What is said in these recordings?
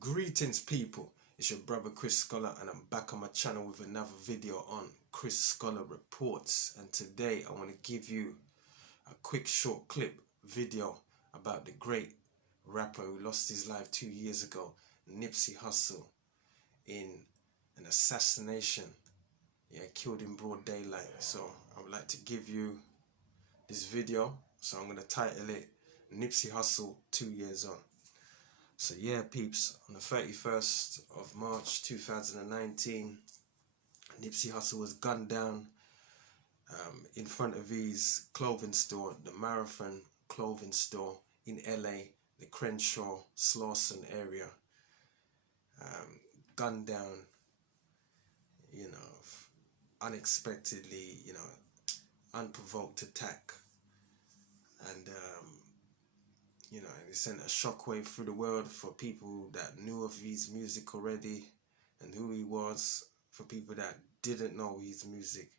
Greetings people, it's your brother Chris Scholar and I'm back on my channel with another video on Chris Scholar Reports, and today I want to give you a quick short clip video about the great rapper who lost his life 2 years ago, Nipsey Hussle, in an assassination, killed in broad daylight. So I would like to give you this video, so I'm going to title it Nipsey Hussle 2 years on. So yeah peeps, on the 31st of March 2019, Nipsey Hussle was gunned down in front of his clothing store, the Marathon clothing store in LA, the Crenshaw, Slauson area. Gunned down, unexpectedly, unprovoked attack. And it sent a shockwave through the world for people that knew of his music already and who he was, for people that didn't know his music,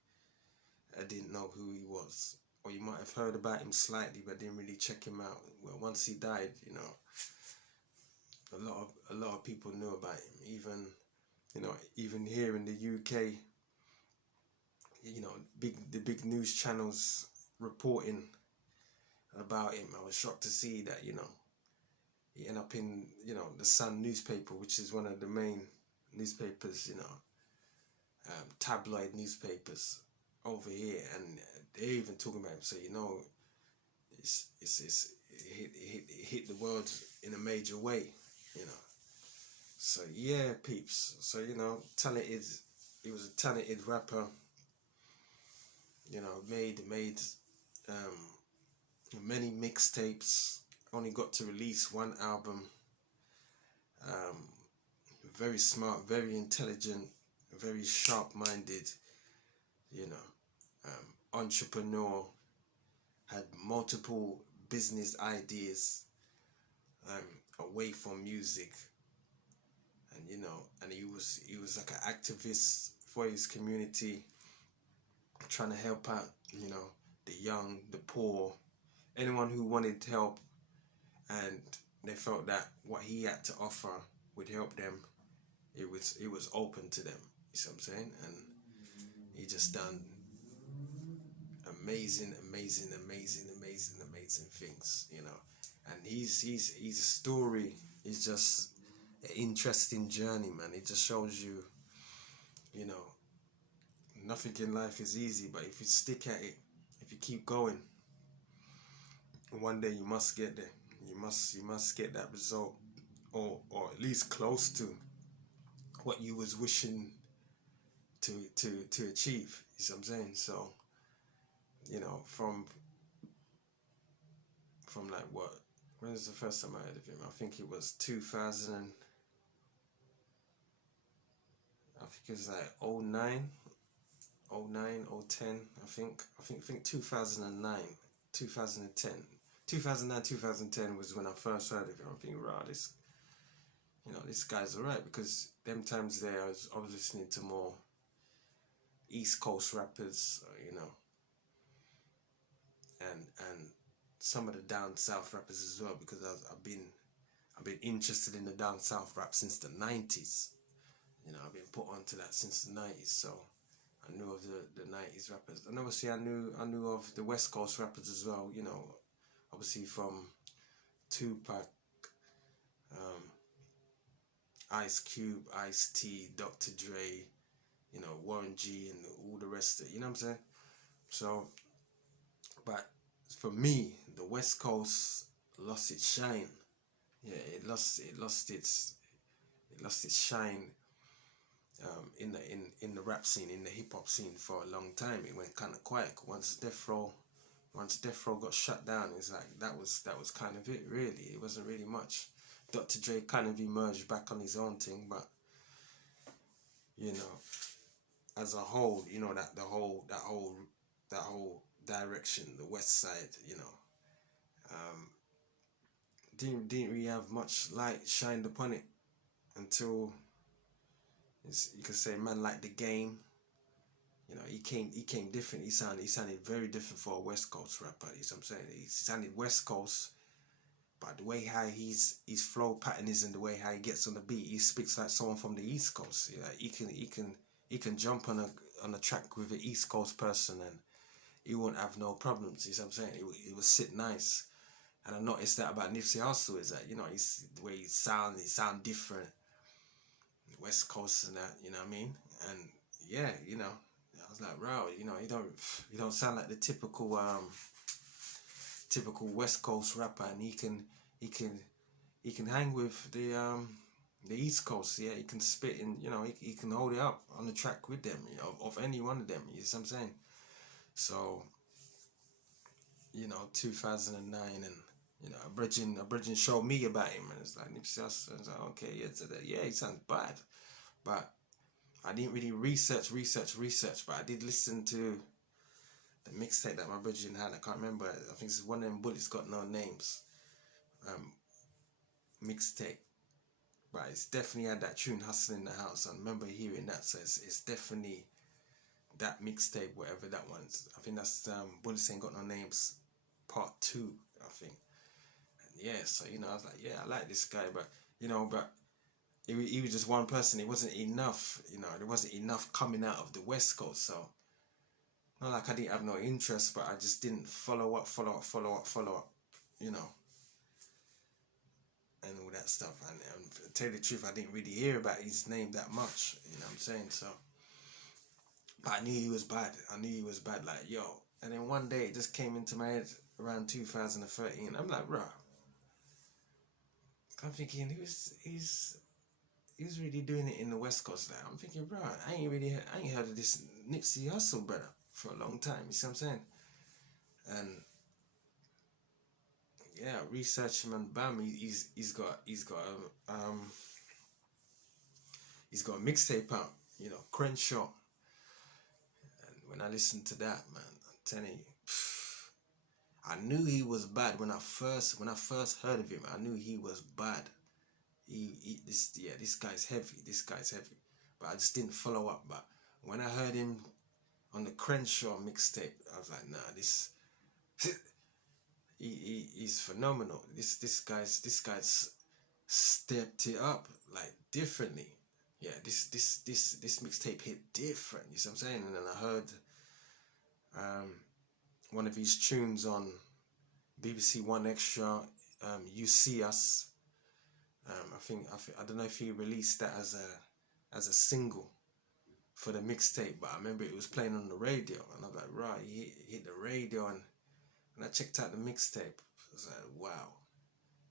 didn't know who he was, or you might have heard about him slightly but didn't really check him out. Well, once he died, a lot of people knew about him. Even here in the UK, the big news channels reporting about him. I was shocked to see that, he ended up in, the Sun newspaper, which is one of the main newspapers, tabloid newspapers over here, and they're even talking about him. So, it hit the world in a major way, So yeah, peeps. So, talented, he was a talented rapper, made many mixtapes, only got to release one album. Very smart, very intelligent, very sharp-minded, entrepreneur, had multiple business ideas away from music, and he was like an activist for his community, trying to help out, the young, the poor, anyone who wanted help, and they felt that what he had to offer would help them. It was open to them. You see what I'm saying? And he just done amazing things, And his story is just an interesting journey, man. It just shows you, nothing in life is easy, but if you stick at it, if you keep going, one day you must get there. You must get that result, or at least close to what you was wishing to achieve. You see what I'm saying? So, from like what? When was the first time I heard of him? I think it was 2000. I think it was like 09, 010. I think 2009, 2010. 2009, 2010 was when I first heard of him. I'm thinking, wow, this guy's alright, because them times there I was listening to more East Coast rappers, and some of the down south rappers as well, because I've been interested in the down south rap since the 90s. I've been put onto that since the 90s, so I knew of the 90s rappers, and obviously I knew of the West Coast rappers as well. Obviously from Tupac, Ice Cube, Ice-T, Dr. Dre, Warren G, and all the rest of it. You know what I'm saying? So, but for me, the West Coast lost its shine. Yeah, it lost its shine in the rap scene, in the hip hop scene for a long time. It went kind of quiet once Death Row got shut down. It's like that was kind of it, really. It wasn't really much. Dr. Dre kind of emerged back on his own thing, but as a whole, that whole direction, the West Side, didn't really have much light shined upon it until, you could say, man like The Game. He came different. He sounded very different for a West Coast rapper. You know what I'm saying? He sounded West Coast, But the way how his flow pattern is and the way how he gets on the beat, he speaks like someone from the East Coast. Yeah, he can jump on a track with an East Coast person and he won't have no problems. You see what I'm saying? It would sit nice. And I noticed that about Nipsey Hussle is that, you know, he's the way he sound different. West Coast and that, you know what I mean? And yeah, you know, I was like, wow, you know, you don't sound like the typical West Coast rapper, and he can hang with the East Coast. Yeah, he can spit and, you know, he can hold it up on the track with them, you know, of any one of them. You see what I'm saying? So, you know, 2009, and you know, a bridging showed me about him, and it's like Nipsey Hussle. I was like, okay, yeah, he sounds bad, but I didn't really research, but I did listen to the mixtape that my bridging had. I can't remember. I think it's one of them Bullets Got No Names mixtape, but it's definitely had that tune Hustle in the House. I remember hearing that, so it's definitely that mixtape, whatever that one's. I think that's Bullets Ain't Got No Names Part 2, I think. And yeah, so you know, I was like, yeah, I like this guy, but you know, he was just one person. It wasn't enough, you know. There wasn't enough coming out of the West Coast, so not like I didn't have no interest, but I just didn't follow up, you know, and all that stuff. And to tell you the truth, I didn't really hear about his name that much, you know what I'm saying? So, but I knew he was bad. Like, yo. And then one day it just came into my head around 2013. I'm like, bro. I'm thinking, he's really doing it in the West Coast now. I'm thinking, bro, I ain't heard of this Nipsey Hussle brother for a long time. You see what I'm saying? And yeah, research him, and bam, he's got a mixtape out, you know, Crenshaw. And when I listened to that, man, I'm telling you, I knew he was bad when I first heard of him. I knew he was bad. This guy's heavy. But I just didn't follow up. But when I heard him on the Crenshaw mixtape, I was like, nah, this he's phenomenal. This guy's stepped it up like differently. Yeah, this mixtape hit different. You see what I'm saying? And then I heard one of his tunes on BBC One Extra, You See Us. I don't know if he released that as a single for the mixtape, but I remember it was playing on the radio, and I'm like, right, he hit the radio, and when I checked out the mixtape, I was like, wow,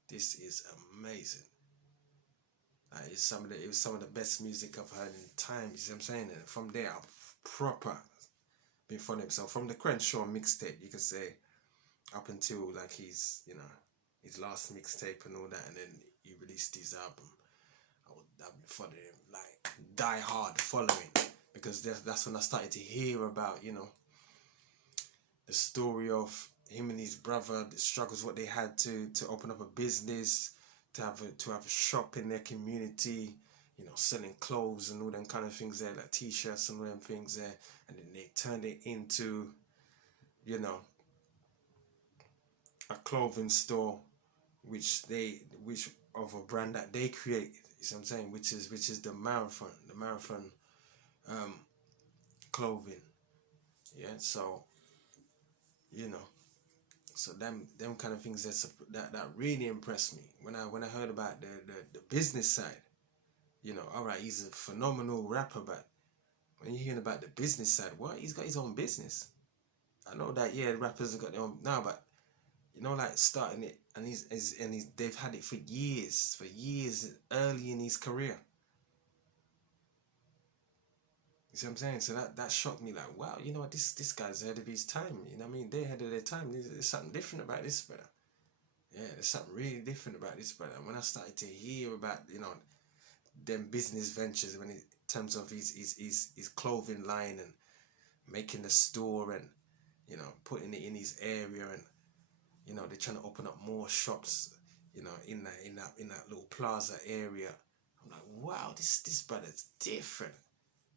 this is amazing. It was some of the best music I've heard in time. You see what I'm saying? And from there, I've proper been following him. So from the Crenshaw mixtape, you could say, up until like his last mixtape and all that, and then he released his album, I've been following him, like die hard following, because that's when I started to hear about, you know, the story of him and his brother, the struggles, what they had to open up a business, to have a shop in their community, you know, selling clothes and all them kind of things there, like t-shirts and all them things there, and then they turned it into, you know, a clothing store, which of a brand that they created. You see what I'm saying? Which is the Marathon clothing. Yeah. So, you know, so them kind of things that really impressed me when I heard about the business side. You know, all right, he's a phenomenal rapper, but when you're hearing about the business side, what, he's got his own business. I know that, yeah, rappers have got their own now, but you know, like starting it, and they've had it for years, early in his career. You see what I'm saying? So that shocked me. Like, wow, you know what, this guy's ahead of his time. You know what I mean? They're ahead of their time. There's something different about this brother. Yeah, there's something really different about this brother. And when I started to hear about, you know, them business ventures, when in terms of his clothing line and making the store, and you know, putting it in his area, and you know, they're trying to open up more shops, you know, in that little plaza area. I'm like, wow, this brother's different.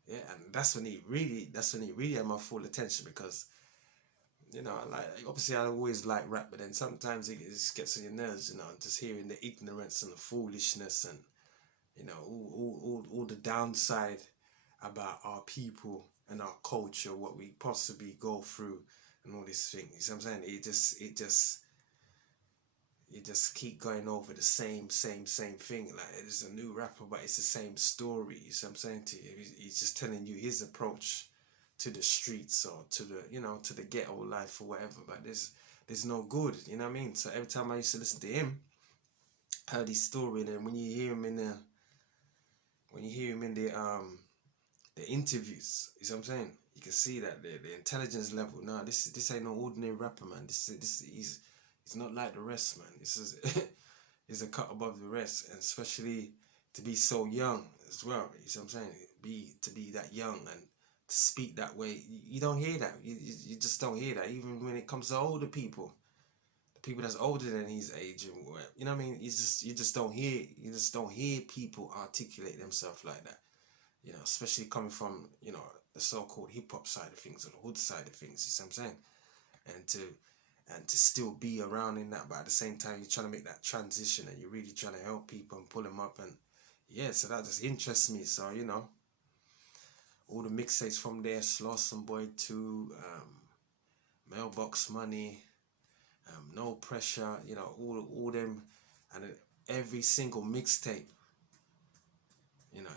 Yeah, and that's when he really had my full attention, because you know, like obviously I always like rap, but then sometimes it just gets on your nerves, you know, just hearing the ignorance and the foolishness and you know all the downside about our people and our culture, what we possibly go through, and all these things. You see what I'm saying? You just keep going over the same thing. Like it's a new rapper, but it's the same story. You see what I'm saying to you? He's just telling you his approach to the streets or to the to the ghetto life or whatever. But there's no good. You know what I mean? So every time I used to listen to him, I heard his story, and then when you hear him in the interviews, you see what I'm saying? You can see that the intelligence level. Nah, this ain't no ordinary rapper, man. This he's not like the rest, man. This is he's a cut above the rest, and especially to be so young as well. You see what I'm saying? To be that young and to speak that way, you don't hear that. You just don't hear that. Even when it comes to older people, the people that's older than his age, and you know what I mean. You just don't hear people articulate themselves like that. You know, especially coming from the so-called hip hop side of things or the hood side of things. You see what I'm saying? And to still be around in that, but at the same time you're trying to make that transition and you're really trying to help people and pull them up, and yeah, so that just interests me. So all the mixtapes from there, Slauson Boy 2, Mailbox Money, No Pressure, all them, and every single mixtape,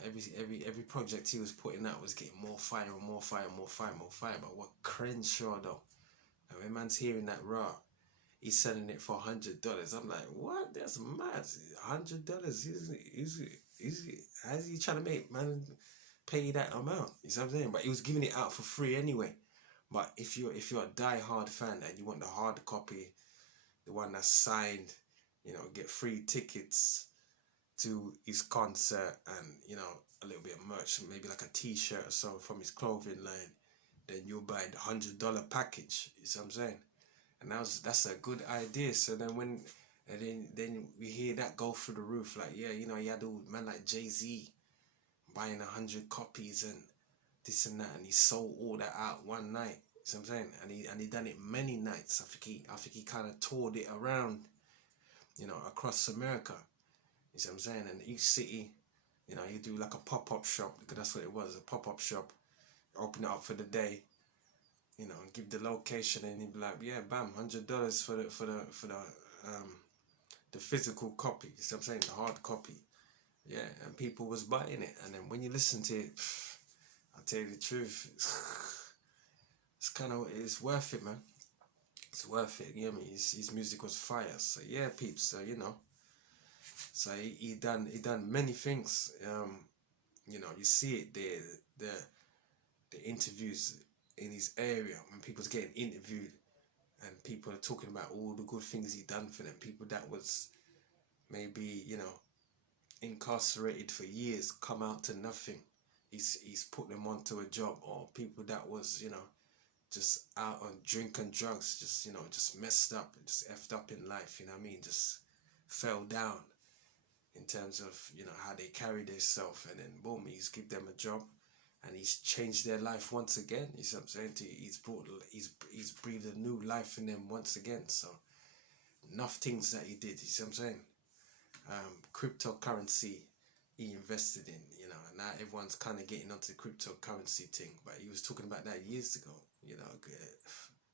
every project he was putting out was getting more fire and more fire and more fire and more fire. But what Crenshaw though, and when man's hearing that raw, he's selling it for $100. I'm like, what? That's mad. $100. How's he trying to make man pay that amount? You see what I'm saying? But he was giving it out for free anyway. But if you're a die-hard fan and you want the hard copy, the one that's signed, get free tickets to his concert and a little bit of merch, maybe like a t-shirt or so from his clothing line, then you'll buy the $100 package. You see what I'm saying? And that's a good idea. So then then we hear that go through the roof, like you had a man like Jay-Z buying 100 copies and this and that, and he sold all that out one night. You see what I'm saying? And he done it many nights. I think he kind of toured it around, across America. You see what I'm saying? And each city, you do like a pop-up shop, because that's what it was, a pop-up shop. Open it up for the day, and give the location, and he'd be like, yeah, bam, $100 for the physical copy. You see what I'm saying? The hard copy. Yeah, and people was buying it. And then when you listen to it, I'll tell you the truth, it's worth it, man. It's worth it. You know what I mean? His music was fire. So yeah, peeps. So so he done many things. You see it there, the interviews in his area, when people's getting interviewed and people are talking about all the good things he done for them. People that was maybe incarcerated for years, come out to nothing. He's put them onto a job. Or people that was just out on drink and drugs, just messed up, just effed up in life. You know what I mean? Just fell down in terms of how they carry themselves, and then boom, he's give them a job. And he's changed their life once again. You see what I'm saying to you? He's breathed a new life in them once again. So enough things that he did. You see what I'm saying? Cryptocurrency he invested in. And now everyone's kind of getting onto the cryptocurrency thing. But he was talking about that years ago.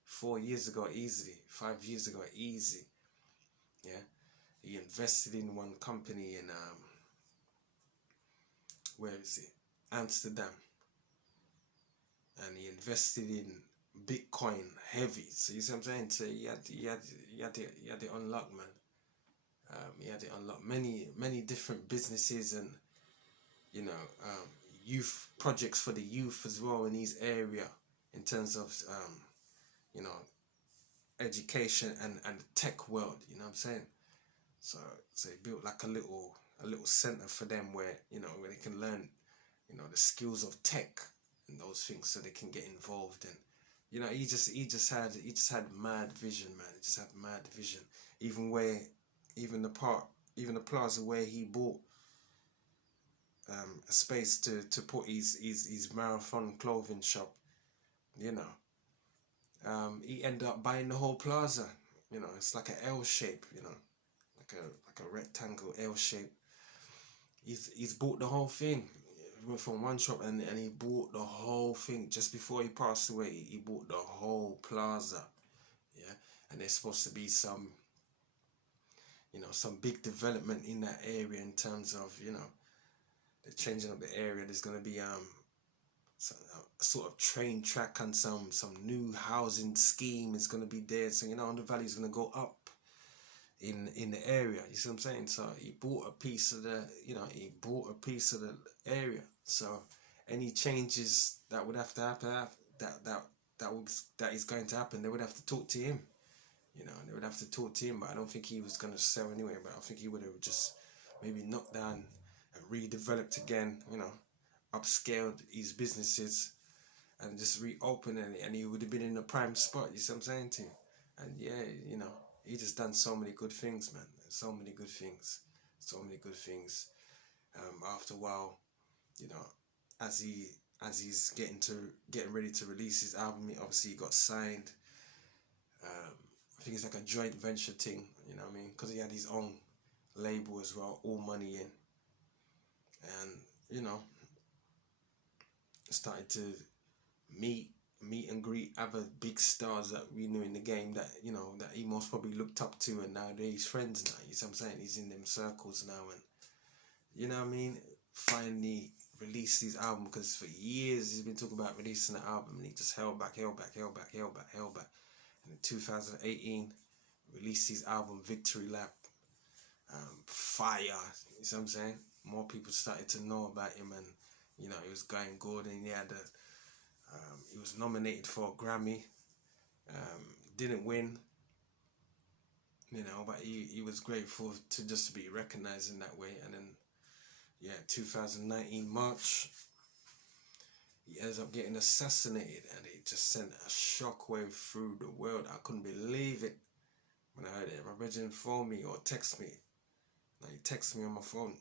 4 years ago easily. 5 years ago easy. Yeah, he invested in one company in where is it? Amsterdam. And he invested in Bitcoin heavy. So you see what I'm saying? So he had it unlocked, man. He had it unlocked. Many different businesses and youth projects for the youth as well in his area, in terms of education and the tech world. You know what I'm saying? So he built like a little center for them where where they can learn the skills of tech and those things, so they can get involved. And he just had mad vision, man. He just had mad vision. Even the Plaza where he bought a space to put his marathon clothing shop, he ended up buying the whole plaza. You know, it's like an L shape. You know, like a rectangle L shape. He's bought the whole thing. He went from one shop and he bought the whole thing just before he passed away. He bought the whole plaza. Yeah, and there's supposed to be some, you know, some big development in that area in terms of, you know, the changing of the area. There's gonna be a sort of train track and some new housing scheme is gonna be there. So you know, the value's gonna go up in the area. You see what I'm saying? So he bought a piece of the, you know, he bought a piece of the area. So any changes that would have to happen, that is going to happen, they would have to talk to him. You know, they would have to talk to him. But I don't think he was gonna sell anyway. But I think he would have just maybe knocked down and redeveloped again. You know, upscaled his businesses and just reopened it, and he would have been in a prime spot. You see what I'm saying to you? And yeah, you know, he just done so many good things, man. So many good things. So many good things. After a while, you know, as he's getting ready to release his album, obviously he got signed. I think it's like a joint venture thing, you know what I mean? Because he had his own label as well, All Money In. And, you know, started to meet and greet other big stars that we knew in the game that, you know, that he most probably looked up to, and now they're his friends now. You see what I'm saying? He's in them circles now, and you know what I mean? Finally released his album, because for years he's been talking about releasing the album and he just held back. And in 2018 released his album Victory Lap. Fire, you see what I'm saying? More people started to know about him, and you know, he was going good, and he was nominated for a Grammy. Didn't win, you know, but he was grateful to just be recognized in that way. And then, yeah, 2019 March, he ends up getting assassinated, and it just sent a shockwave through the world. I couldn't believe it when I heard it. My brethren phoned me or text me. Like, he texted me on my phone.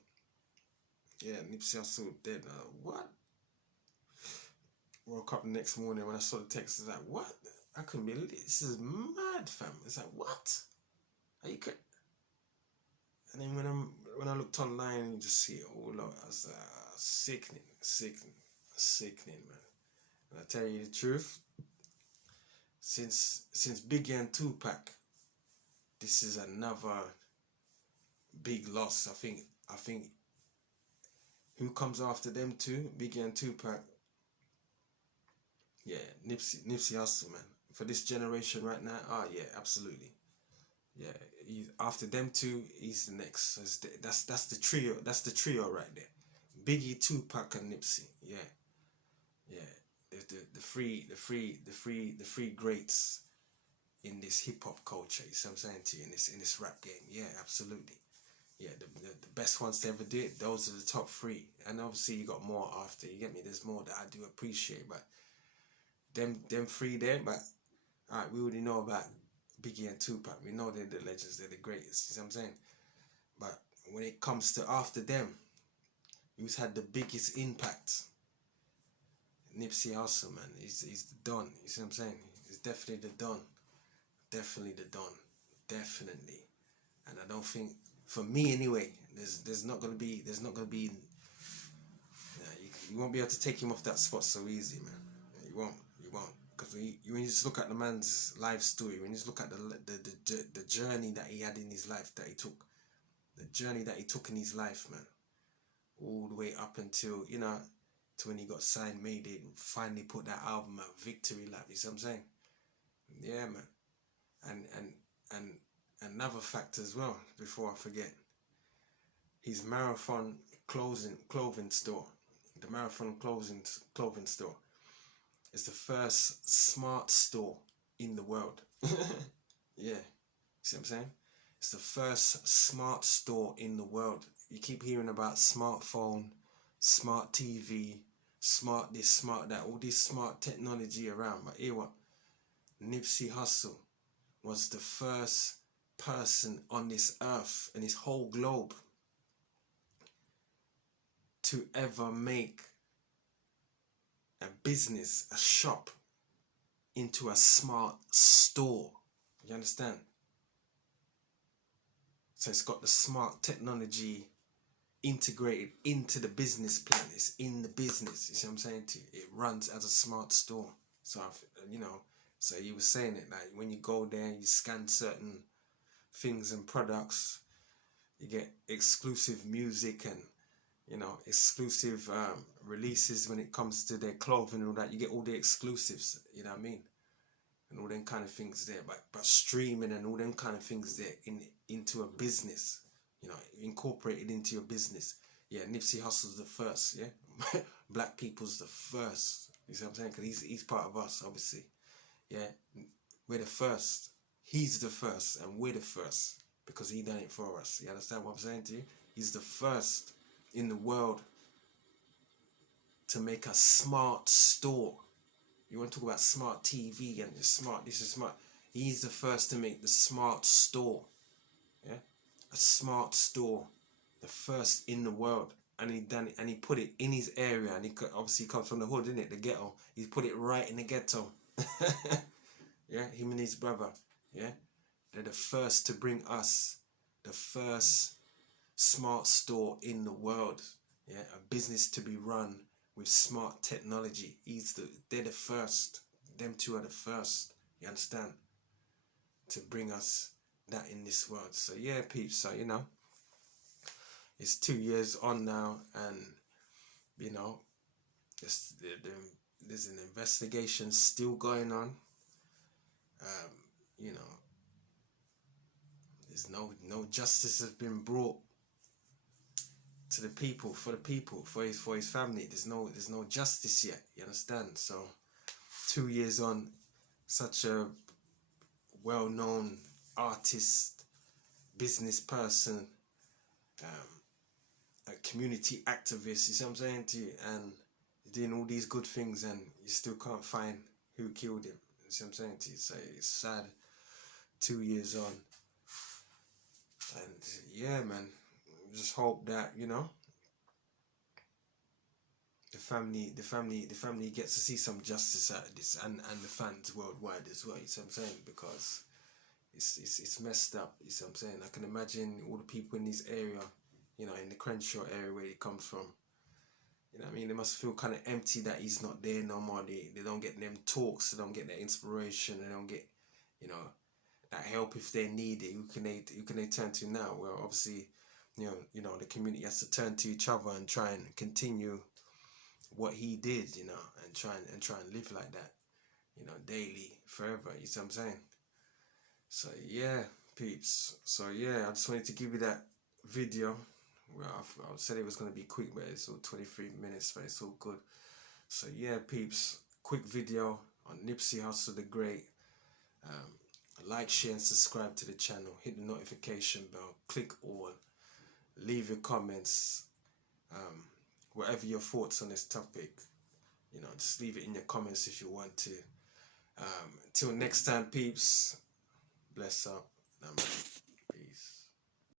Yeah, Nipsey Hussle dead. What? Woke up the next morning when I saw the text. I was like, what? I couldn't believe it. This is mad, fam. It's like, what? Are you could? And then when I looked online, you just see it all out. I was sickening, man. And I tell you the truth, since Biggie and Tupac, this is another big loss. I think who comes after them two, Biggie and Tupac? Yeah, Nipsey Hussle, man. For this generation right now, yeah, absolutely. Yeah, after them two, he's the next. So that's the trio. That's the trio right there. Biggie, Tupac, and Nipsey. Yeah, the three greats in this hip hop culture. You see what I'm saying to you, in this rap game? Yeah, absolutely. Yeah, the best ones to ever did. Those are the top three, and obviously you got more after. You get me? There's more that I do appreciate, but them three there. But alright, we already know about Biggie and Tupac. We know they're the legends. They're the greatest. You see what I'm saying? But when it comes to after them, who's had the biggest impact? Nipsey Hussle, man. He's the Don. You see what I'm saying? He's definitely the Don. Definitely the Don. Definitely. And I don't think, for me anyway, there's not gonna be you won't be able to take him off that spot so easy, man. You won't. Because when you just look at the man's life story, when you just look at the journey that he had in his life, that he took, the journey that he took in his life, man, all the way up until, you know, to when he got signed, made it, and finally put that album out, Victory Lap. You see what I'm saying? Yeah, man. And another fact as well, before I forget, his Marathon clothing store, the Marathon clothing store, is the first smart store in the world. Yeah, see what I'm saying? It's the first smart store in the world. You keep hearing about smartphone, smart TV, smart this, smart that, all this smart technology around. But hear what? Nipsey Hussle was the first person on this earth and this whole globe to ever make a business, a shop into a smart store. You understand? So it's got the smart technology integrated into the business plan. It's in the business. You see what I'm saying to you? It runs as a smart store. So you know, so he was saying it like when you go there, you scan certain things and products, you get exclusive music and, you know, exclusive releases when it comes to their clothing and all that. You get all the exclusives, you know what I mean, and all them kind of things there. But streaming and all them kind of things there into a business, you know, incorporated into your business. Yeah, Nipsey Hussle's the first. Yeah, black people's the first. You see what I'm saying? Because he's part of us, obviously. Yeah, we're the first. He's the first, and we're the first because he done it for us. You understand what I'm saying to you? He's the first in the world to make a smart store. You want to talk about smart TV and smart, this is smart. He's the first to make the smart store. Yeah, a smart store, the first in the world. And he done it, and he put it in his area. And he obviously comes from the hood, isn't it? The ghetto. He put it right in the ghetto. Yeah, him and his brother. Yeah, they're the first to bring us the first smart store in the world. Yeah, a business to be run with smart technology. They're the first. Them two are the first. You understand? To bring us that in this world. So yeah, peeps. So you know, it's 2 years on now, and you know, there's an investigation still going on. You know, there's no justice has been brought to the people, for his family. There's no justice yet. You understand? So 2 years on, such a well-known artist, business person, a community activist, you see what I'm saying to you, and you're doing all these good things and you still can't find who killed him. You see what I'm saying to you? So it's sad. 2 years on, and yeah, man, just hope that, you know, the family gets to see some justice out of this, and the fans worldwide as well. You see what I'm saying? Because it's messed up. You see what I'm saying? I can imagine all the people in this area, you know, in the Crenshaw area where he comes from. You know what I mean? They must feel kind of empty that he's not there no more. They don't get them talks. They don't get that inspiration. They don't get, you know, that help if they need it. Who can they turn to now? Well, obviously, you know, the community has to turn to each other and try and continue what he did, you know, and try and live like that, you know, daily, forever. You see what I'm saying? So yeah, peeps. So yeah, I just wanted to give you that video. Well, I said it was going to be quick, but it's all 23 minutes, but it's all good. So yeah, peeps, quick video on Nipsey Hussle the Great. Like, share and subscribe to the channel. Hit the notification bell. Click all. Leave your comments. Whatever your thoughts on this topic, you know, just leave it in your comments if you want to. Till next time, peeps. Bless up.